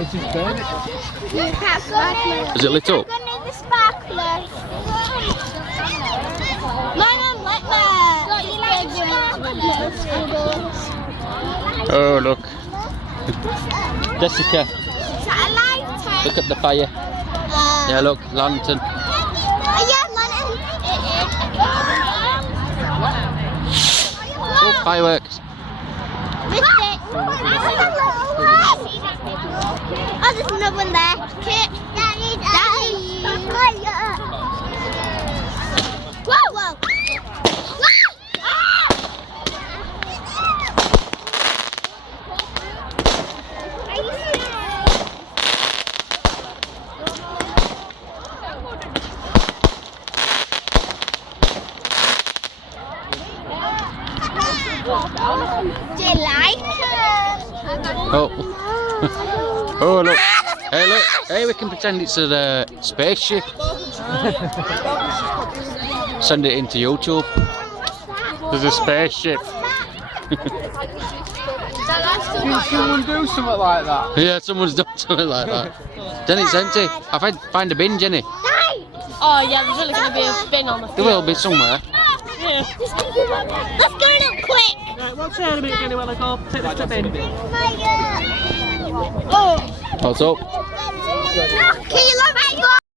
It's just burning. Is it lit up? I'm gonna need the sparklers. Mum, like that. Do you like sparklers? Oh, look. Jessica, Is that a lighter? look at the fire. Yeah, look, lantern. Yeah, lantern. Oh, fireworks. Missed it. Oh, there's another one there. Daddy. Whoa, whoa. Do you like it? Oh. Oh, look. Hey, look. Hey, we can pretend it's a spaceship. Send it into YouTube. There's a spaceship. Can someone do something like that? Yeah, someone's done something like that. Then it's empty. Find a bin, Jenny. Oh yeah, there's really going to be a bin on the There field. will be somewhere. Yeah. Let's go up quick. Right, watch out a minute, Jenny, while I go take the stuff in. Oh. What's up? Can you